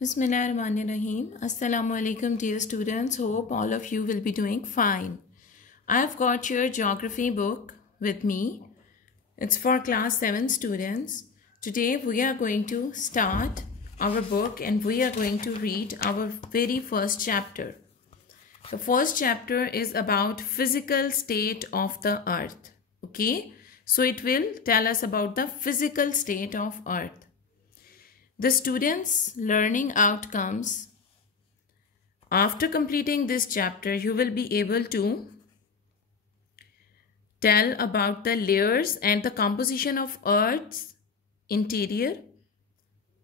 Bismillahirrahmanirrahim. Assalamu alaikum dear students. Hope all of you will be doing fine. I have got your geography book with me. It's for class 7 students. Today we are going to start our book and we are going to read our very first chapter. The first chapter is about physical state of the earth. Okay? So it will tell us about the physical state of earth. The students' learning outcomes. After completing this chapter, you will be able to tell about the layers and the composition of Earth's interior,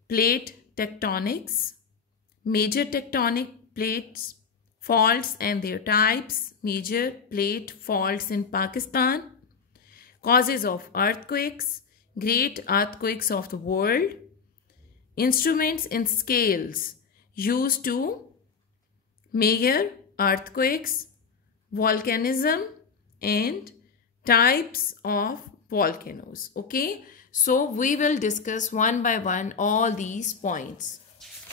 plate tectonics, major tectonic plates, faults and their types, major plate faults in Pakistan, causes of earthquakes, great earthquakes of the world, instruments and scales used to measure earthquakes, volcanism and types of volcanoes. Okay, so we will discuss one by one all these points.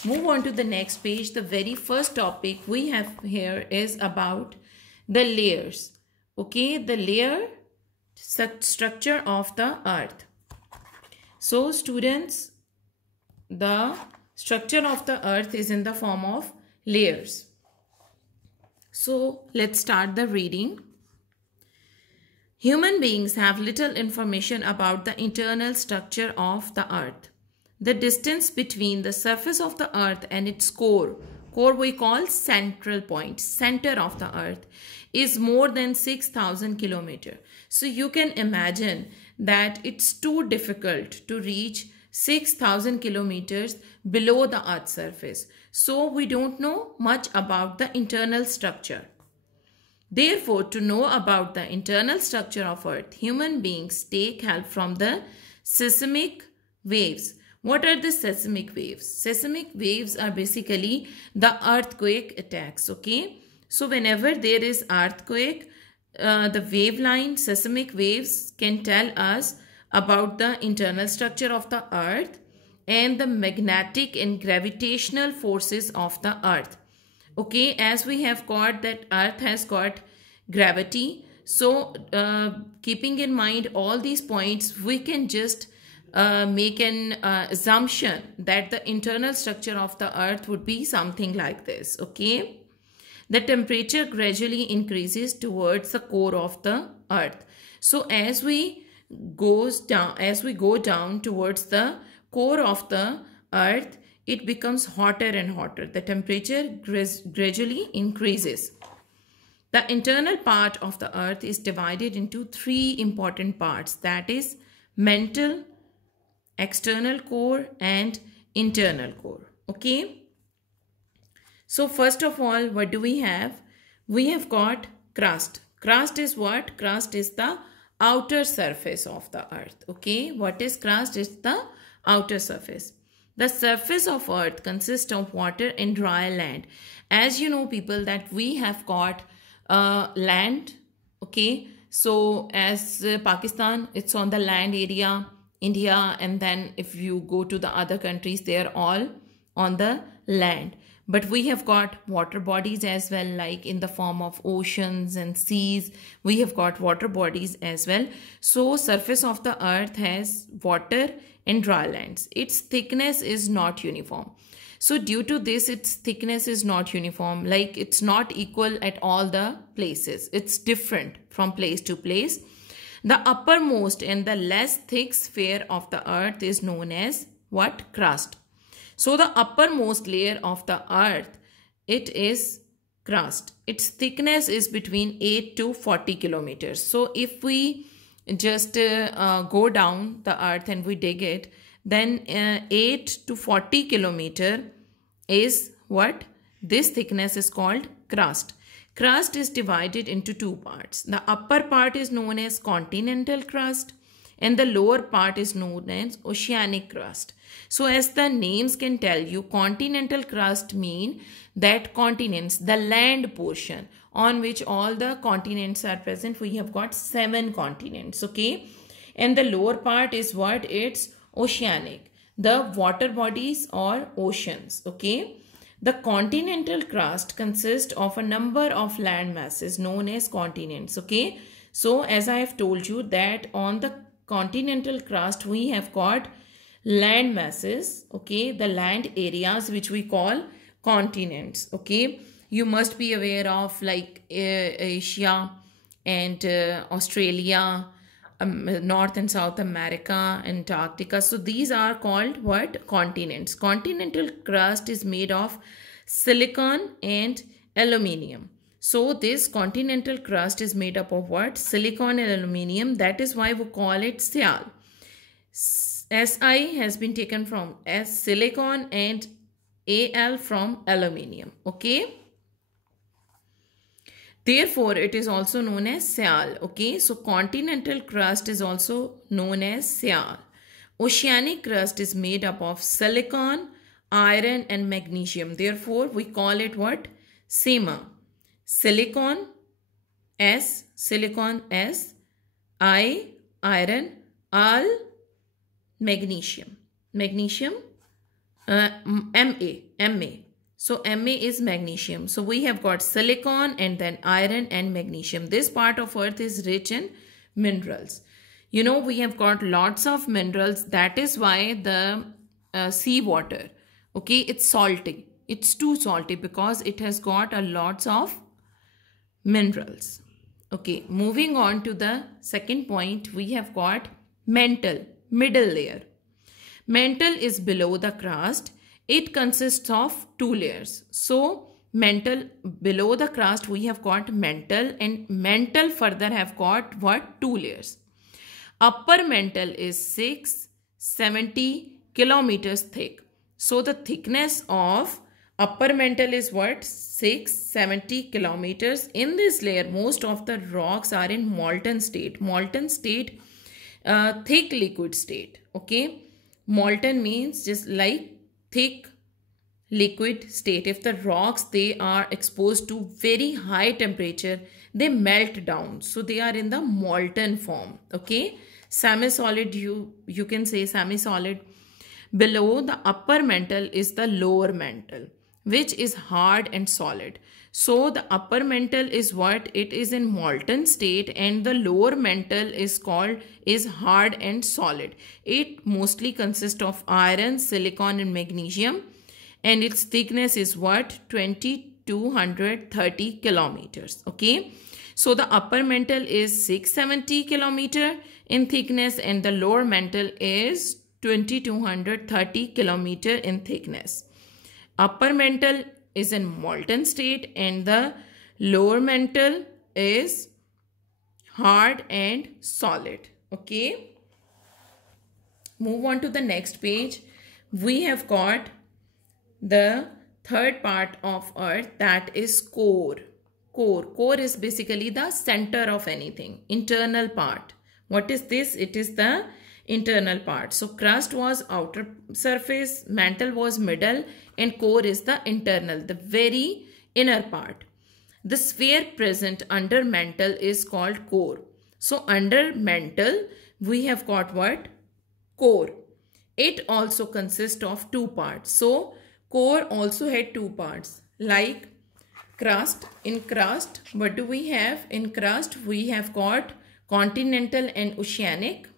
Move on to the next page. The very first topic we have here is about the layers. Okay, the layer structure of the earth. So students, the structure of the earth is in the form of layers. So let's start the reading. Human beings have little information about the internal structure of the earth. The distance between the surface of the earth and its core we call central point, center of the earth, is more than 6,000 kilometers. So you can imagine that it's too difficult to reach 6,000 kilometers below the earth's surface. So we don't know much about the internal structure. Therefore, to know about the internal structure of earth, human beings take help from the seismic waves. What are the seismic waves? Seismic waves are basically the earthquake attacks. Okay. So whenever there is earthquake, the waveline seismic waves can tell us about the internal structure of the earth and the magnetic and gravitational forces of the earth. Okay, as we have got that earth has got gravity, so keeping in mind all these points, we can just make an assumption that the internal structure of the earth would be something like this. Okay, the temperature gradually increases towards the core of the earth. So as we go down towards the core of the earth, it becomes hotter and hotter. The temperature gradually increases. The internal part of the earth is divided into three important parts, that is mantle, external core and internal core. Okay, so first of all, what do we have? We have got crust. Crust is what? Crust is the outer surface of the earth. Okay, what is crust? It's the outer surface. The surface of earth consists of water and dry land. As you know, people, that we have got land. Okay, so as Pakistan, it's on the land area, India, and then if you go to the other countries, they're all on the land. But we have got water bodies as well, like in the form of oceans and seas. We have got water bodies as well. So surface of the earth has water and dry lands. Its thickness is not uniform. So due to this, its thickness is not uniform. Like it's not equal at all the places. It's different from place to place. The uppermost and the less thick sphere of the earth is known as what? Crust. So the uppermost layer of the earth, it is crust. Its thickness is between 8 to 40 kilometers. So if we just go down the earth and we dig it, then 8 to 40 kilometer is what? This thickness is called crust. Crust is divided into two parts. The upper part is known as continental crust and the lower part is known as oceanic crust. So as the names can tell you, continental crust mean that continents, the land portion on which all the continents are present. We have got 7 continents. Okay, and the lower part is what? It's oceanic. the water bodies or oceans. Okay. The continental crust consists of a number of land masses known as continents. Okay. So as I have told you that on the continental crust we have got land masses. Okay. The land areas which we call continents. Okay. You must be aware of like Asia and Australia, North and South America, Antarctica. So these are called what? Continents. Continental crust is made of silicon and aluminium. So this continental crust is made up of what? Silicon and aluminium. That is why we call it Sial. Si has been taken from as silicon and Al from aluminium. Okay. Therefore, it is also known as Sial. Okay, so continental crust is also known as Sial. Oceanic crust is made up of silicon, iron and magnesium. Therefore, we call it what? SEMA. Silicon S, I, iron, Al, magnesium. Magnesium, Ma. So Ma is magnesium. So we have got silicon and then iron and magnesium. This part of earth is rich in minerals. You know, we have got lots of minerals. That is why the seawater, okay, it's salty. It's too salty because it has got a lots of minerals. Okay, moving on to the second point, we have got mantle, middle layer. Mantle is below the crust. It consists of two layers. So mantle, below the crust we have got mantle, and mantle further have got what? Two layers. Upper mantle is 670 kilometers thick. So the thickness of upper mantle is what? 670 kilometers. In this layer most of the rocks are in molten state. Molten state, thick liquid state. Okay. Molten means just like thick liquid state. If the rocks, they are exposed to very high temperature, they melt down. So they are in the molten form. Okay. Semi-solid, you can say semi-solid. Below the upper mantle is the lower mantle, which is hard and solid. So the upper mantle is what? It is in molten state, and the lower mantle is hard and solid. It mostly consists of iron, silicon and magnesium, and its thickness is what? 2230 kilometers. Okay. So the upper mantle is 670 kilometer in thickness and the lower mantle is 2230 kilometer in thickness. Upper mantle is in molten state and the lower mantle is hard and solid. Okay. Move on to the next page. We have got the third part of earth, that is core. Core is basically the center of anything, internal part. What is this? It is the internal part. So crust was outer surface, mantle was middle, and core is the internal, the very inner part. The sphere present under mantle is called core. So under mantle we have got what? Core. It also consists of two parts. So core also had two parts, like crust. In crust, what do we have? In crust we have got continental and oceanic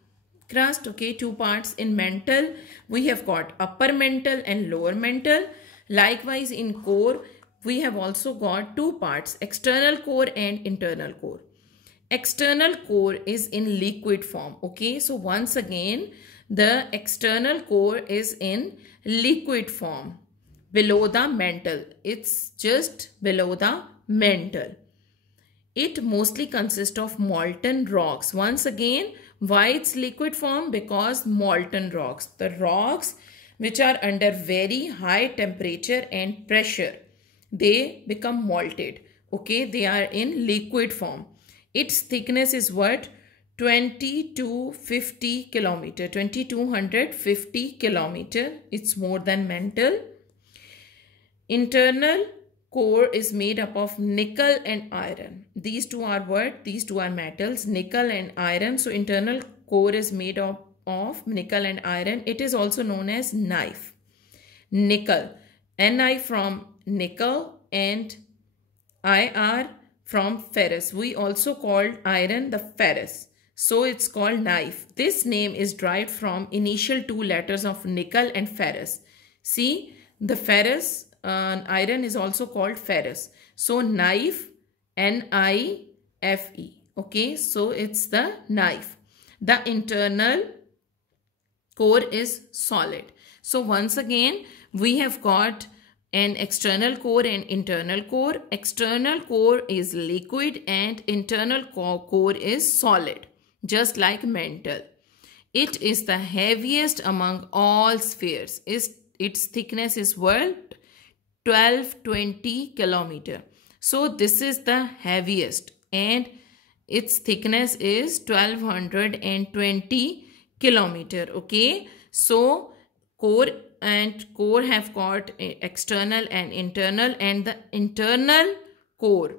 crust. Okay, two parts. In mantle we have got upper mantle and lower mantle. Likewise in core we have also got two parts, external core and internal core. External core is in liquid form. Okay, so once again the external core is in liquid form below the mantle. It's just below the mantle. It mostly consists of molten rocks. Once again, why it's liquid form? Because molten rocks, the rocks which are under very high temperature and pressure, they become molted. Okay, they are in liquid form. Its thickness is what? 2250 kilometer. 2250 kilometer. It's more than mantle. Internal core is made up of nickel and iron. These two are what? These two are metals, nickel and iron. So internal core is made of nickel and iron. It is also known as knife. Nickel, Ni from nickel and Ir from ferrous. We also called iron the ferrous. So it's called knife. This name is derived from initial two letters of nickel and ferrous. See, the ferrous iron is also called ferrous. So knife, N-I-F-E. Okay, so it's the knife. The internal core is solid. So once again, we have got an external core and internal core. External core is liquid and internal core is solid, just like mantle. It is the heaviest among all spheres. Its thickness is what? 1220 kilometer. So this is the heaviest and its thickness is 1220 kilometer. Okay, so core have got external and internal, and the internal core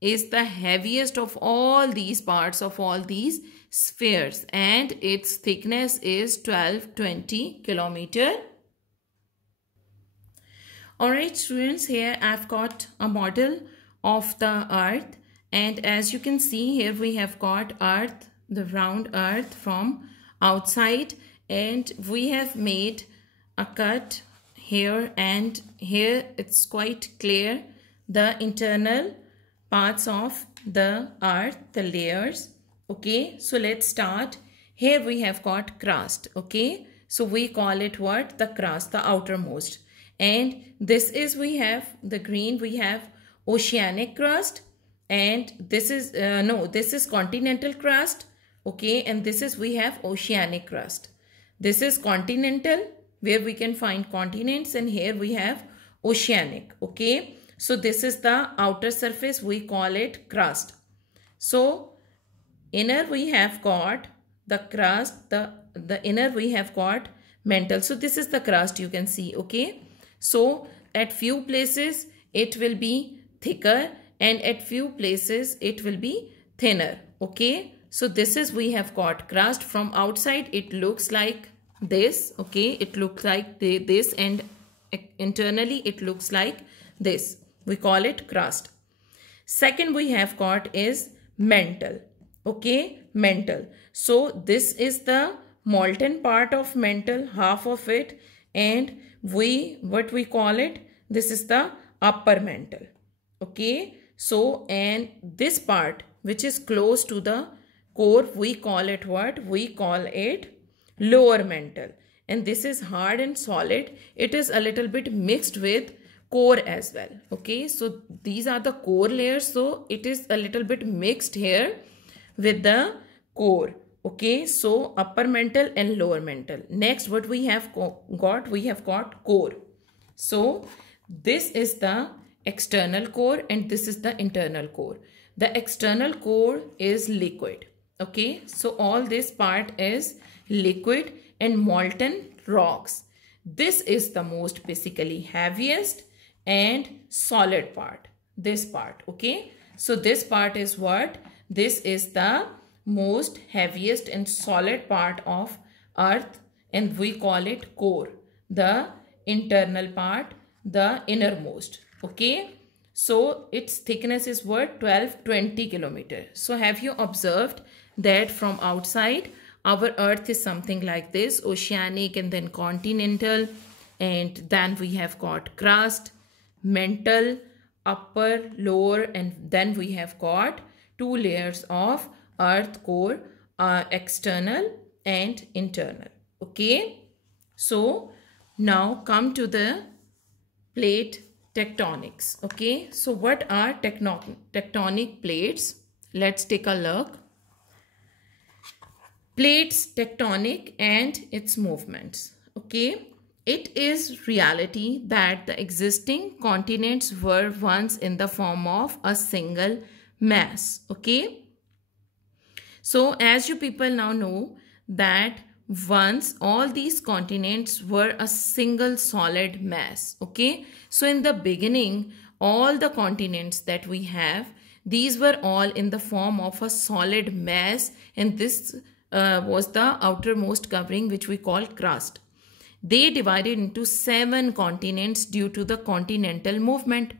is the heaviest of all these parts of all these spheres, and its thickness is 1220 kilometer. Alright students, here I've got a model of the earth, and as you can see here we have got earth, the round earth from outside, and we have made a cut here, and here it's quite clear the internal parts of the earth, the layers. Okay, so let's start. Here we have got crust. Okay, so we call it what? The crust, the outermost. And this is, we have the green, we have oceanic crust, and this is this is continental crust. Okay, and this is, we have oceanic crust. This is continental, where we can find continents, and here we have oceanic. Okay, so this is the outer surface, we call it crust. So inner we have got the crust, the inner we have got mantle. So this is the crust, you can see. Okay, so at few places it will be thicker, and at few places it will be thinner. Okay, so this is, we have got crust. From outside it looks like this. Okay, it looks like this, and internally it looks like this. We call it crust. Second we have got is mantle. Okay, mantle. So this is the molten part of mantle, half of it, and what we call it, this is the upper mantle. Okay, so and this part which is close to the core, we call it what? We call it lower mantle. And this is hard and solid. It is a little bit mixed with core as well. Okay, so these are the core layers, so it is a little bit mixed here with the core. Okay, so upper mantle and lower mantle. Next, what we have got? We have got core. So this is the external core and this is the internal core. The external core is liquid. Okay, so all this part is liquid and molten rocks. This is the most basically heaviest and solid part. This part. Okay, so this part is what? This is the most heaviest and solid part of earth, and we call it core. The internal part, the innermost. Okay, so its thickness is what? 1220 kilometer. So have you observed that from outside our earth is something like this, oceanic and then continental, and then we have got crust, mantle, upper, lower, and then we have got two layers of earth core, external and internal. Okay, so now come to the plate tectonics. Okay, so what are tectonic plates? Let's take a look. Plates tectonic and its movements. Okay, it is reality that the existing continents were once in the form of a single mass. Okay, so as you people now know that once all these continents were a single solid mass. Okay, so in the beginning all the continents that we have, these were all in the form of a solid mass, and this was the outermost covering, which we call crust. They divided into 7 continents due to the continental movement.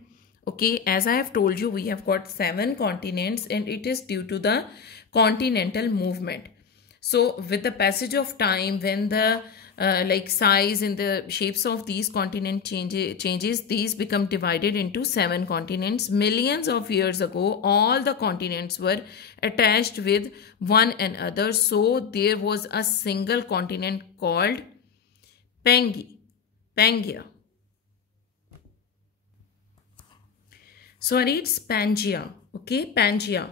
Okay, as I have told you, we have got 7 continents and it is due to the continental movement. So with the passage of time, when the size and the shapes of these continent changes, these become divided into 7 continents. Millions of years ago, all the continents were attached with one another. So there was a single continent called Pangaea. Sorry, it's Pangaea. Okay, Pangaea.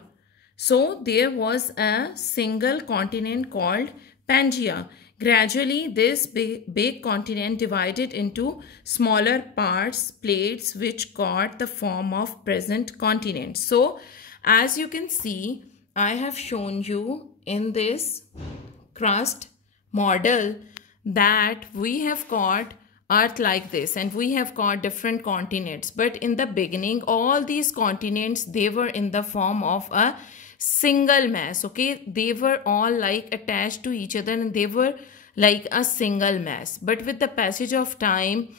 So there was a single continent called Pangaea. Gradually, this big continent divided into smaller parts, plates, which got the form of present continents. So, as you can see, I have shown you in this crust model that we have got Earth like this and we have got different continents. But in the beginning, all these continents, they were in the form of a single mass. Okay, they were all like attached to each other and they were like a single mass. But with the passage of time,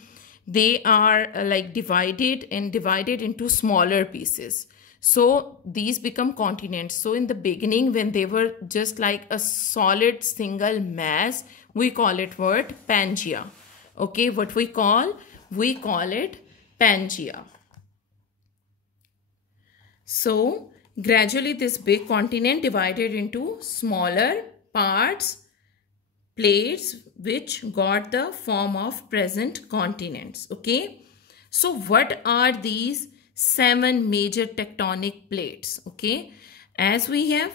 they are like divided into smaller pieces. So these become continents. So in the beginning, when they were just like a solid single mass, we call it what? Pangaea. Okay, what we call it Pangaea. So gradually this big continent divided into smaller parts, plates, which got the form of present continents. Okay, so what are these 7 major tectonic plates? Okay, as we have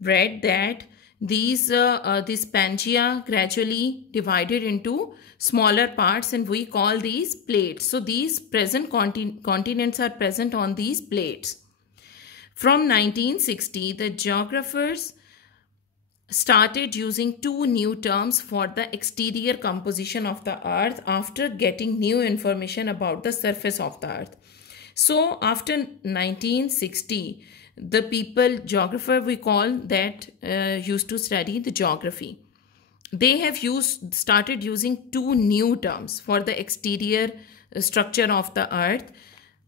read that this Pangaea gradually divided into smaller parts and we call these plates. So these present continents are present on these plates. From 1960, the geographers started using 2 new terms for the exterior composition of the earth after getting new information about the surface of the earth. So after 1960, the geographer we call that used to study the geography, they have started using 2 new terms for the exterior structure of the earth.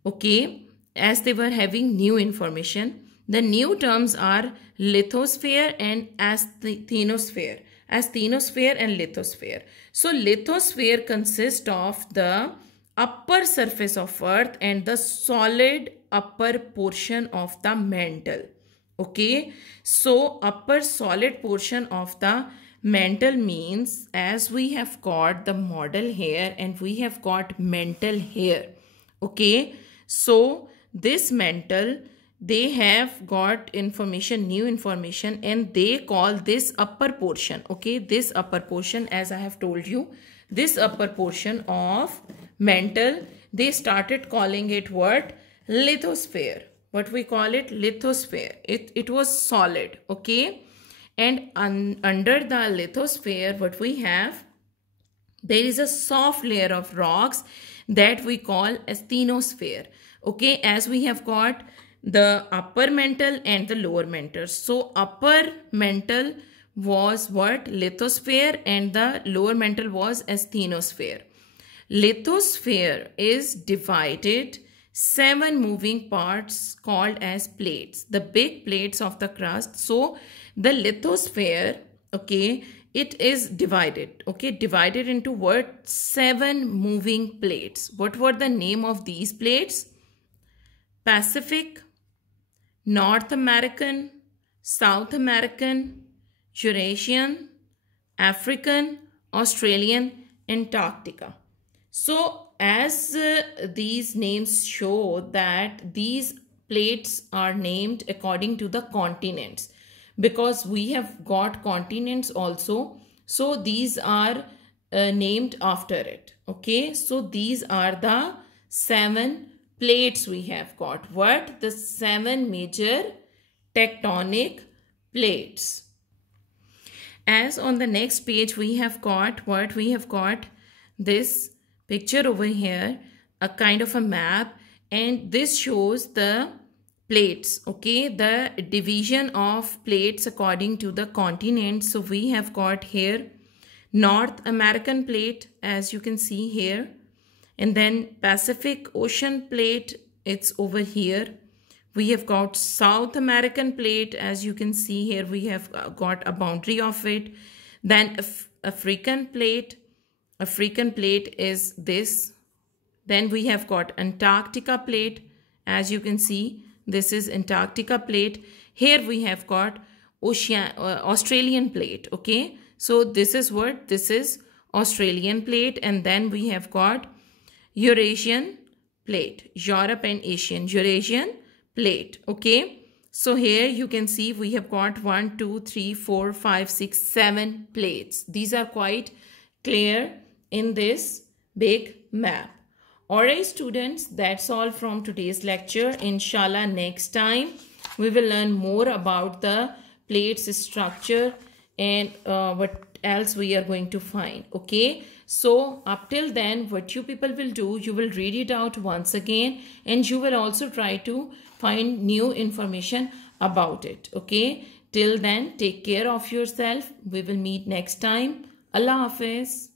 Okay, as they were having new information. The new terms are lithosphere and asthenosphere. Asthenosphere and lithosphere. So lithosphere consists of the upper surface of earth and the solid upper portion of the mantle. Okay, so upper solid portion of the mantle means, as we have got the model here and we have got mantle here. Okay, so this mantle, they have got information, new information, and they call this upper portion. Okay, this upper portion, as I have told you, this upper portion of mantle, they started calling it what? Lithosphere. What we call it? Lithosphere. It was solid. Okay, and under the lithosphere, what we have, there is a soft layer of rocks that we call asthenosphere. Okay, as we have got the upper mantle and the lower mantle. So upper mantle was what? Lithosphere, and the lower mantle was asthenosphere. Lithosphere is divided 7 moving parts called as plates, the big plates of the crust. So the lithosphere, okay, it is divided, okay, divided into what? 7 moving plates. What were the name of these plates? Pacific, North American, South American, Eurasian, African, Australian, Antarctica. So as these names show that these plates are named according to the continents, because we have got continents also. So these are named after it. Okay, so these are the 7 plates we have got. What? The 7 major tectonic plates. As on the next page, we have got what? We have got this picture over here, a kind of a map, and this shows the plates. Okay, the division of plates according to the continent. So we have got here North American plate, as you can see here, and then Pacific Ocean plate, it's over here. We have got South American plate, as you can see here, we have got a boundary of it. Then African plate is this. Then we have got Antarctica plate, as you can see, this is Antarctica plate. Here we have got Australian plate. Okay, so this is what? This is Australian plate. And then we have got Eurasian plate, Europe and Asian, Eurasian plate. Okay, so here you can see we have got 1 2 3 4 5 6 7 plates. These are quite clear in this big map. Alright students, that's all from today's lecture. Inshallah, next time we will learn more about the plates structure and what else we are going to find. Okay, so up till then, what you people will do, you will read it out once again and you will also try to find new information about it. Okay, till then, take care of yourself. We will meet next time. Allah Hafiz.